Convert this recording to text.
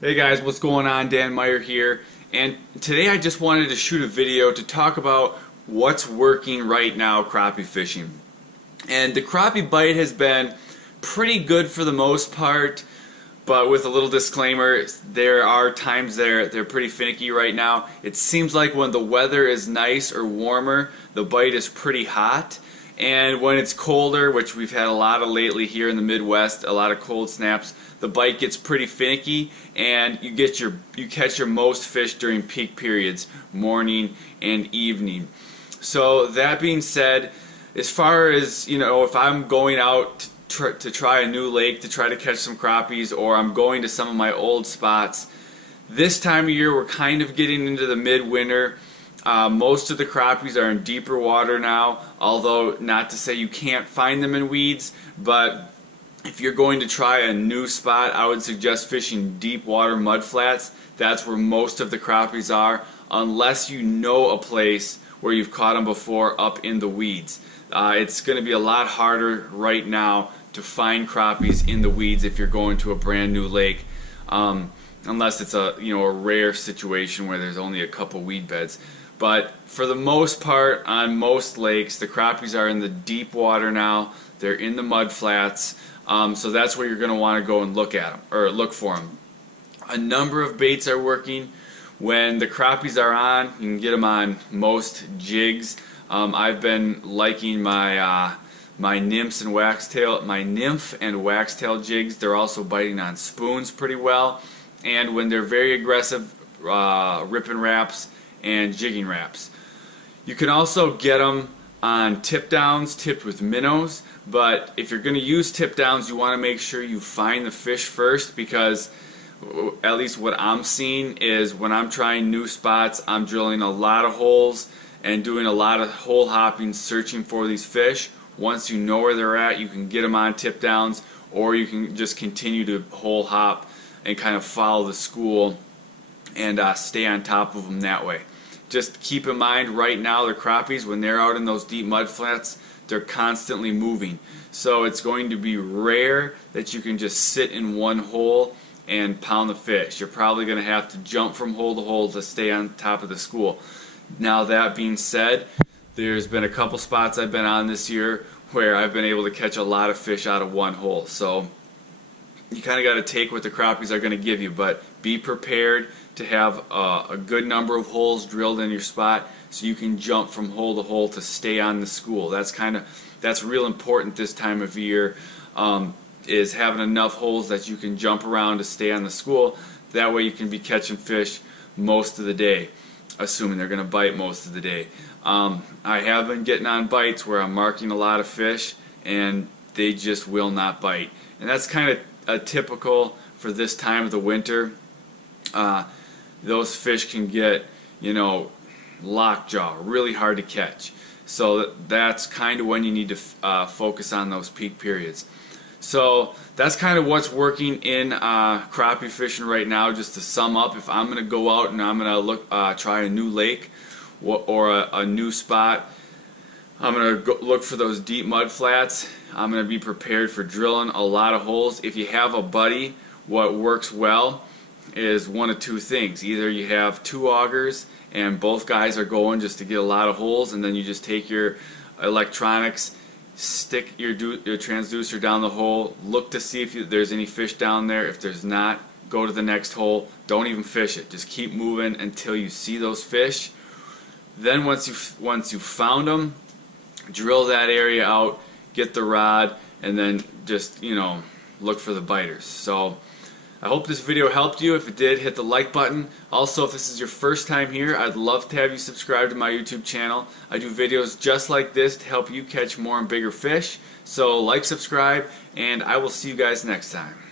Hey guys, what's going on? Dan Meyer here, and today I just wanted to shoot a video to talk about what's working right now crappie fishing. And the crappie bite has been pretty good for the most part, but with a little disclaimer, there are times they're pretty finicky right now. It seems like when the weather is nice or warmer, the bite is pretty hot. And when it's colder, which we've had a lot of lately here in the Midwest, a lot of cold snaps, the bite gets pretty finicky, and you catch your most fish during peak periods, morning and evening. So that being said, as far as if I'm going out to try a new lake to try to catch some crappies, or I'm going to some of my old spots, this time of year we're kind of getting into the midwinter. Most of the crappies are in deeper water now, although not to say you can't find them in weeds, but if you're going to try a new spot, I would suggest fishing deep water mudflats. That's where most of the crappies are, unless you know a place where you've caught them before up in the weeds. It's going to be a lot harder right now to find crappies in the weeds if you're going to a brand new lake, unless it's a rare situation where there's only a couple weed beds. But for the most part, on most lakes, the crappies are in the deep water now. They're in the mud flats, so that's where you're going to want to go and look at them, or look for them. A number of baits are working. When the crappies are on, you can get them on most jigs. I've been liking my nymph and waxtail jigs. They're also biting on spoons pretty well, and when they're very aggressive, ripping wraps and jigging wraps. You can also get them on tip downs tipped with minnows, but if you're going to use tip downs, you want to make sure you find the fish first, because at least what I'm seeing is when I'm trying new spots, I'm drilling a lot of holes and doing a lot of hole hopping searching for these fish. Once you know where they're at, you can get them on tip downs, or you can just continue to hole hop and kind of follow the school and stay on top of them that way. Just keep in mind, right now the crappies, when they're out in those deep mud flats, they're constantly moving. So it's going to be rare that you can just sit in one hole and pound the fish. You're probably going to have to jump from hole to hole to stay on top of the school. Now that being said, there's been a couple spots I've been on this year where I've been able to catch a lot of fish out of one hole. So you kind of got to take what the crappies are going to give you, but be prepared to have a good number of holes drilled in your spot so you can jump from hole to hole to stay on the school. That's real important this time of year, is having enough holes that you can jump around to stay on the school. That way you can be catching fish most of the day, assuming they're going to bite most of the day. I have been getting on bites where I'm marking a lot of fish and they just will not bite, and that's kind of typical for this time of the winter. Those fish can get, lockjaw, really hard to catch. So that's kind of when you need to focus on those peak periods. So that's kind of what's working in crappie fishing right now. Just to sum up, if I'm going to go out and I'm going to try a new lake or a new spot, I'm going to look for those deep mud flats. I'm going to be prepared for drilling a lot of holes. If you have a buddy, what works well is one of two things. Either you have two augers and both guys are going just to get a lot of holes, and then you just take your electronics, stick your transducer down the hole, look to see if there's any fish down there. If there's not, go to the next hole. Don't even fish it. Just keep moving until you see those fish. Then once you've found them, drill that area out, get the rod, and then just look for the biters. So I hope this video helped you. If it did, hit the like button. Also, if this is your first time here, I'd love to have you subscribe to my YouTube channel. I do videos just like this to help you catch more and bigger fish. So like, subscribe, and I will see you guys next time.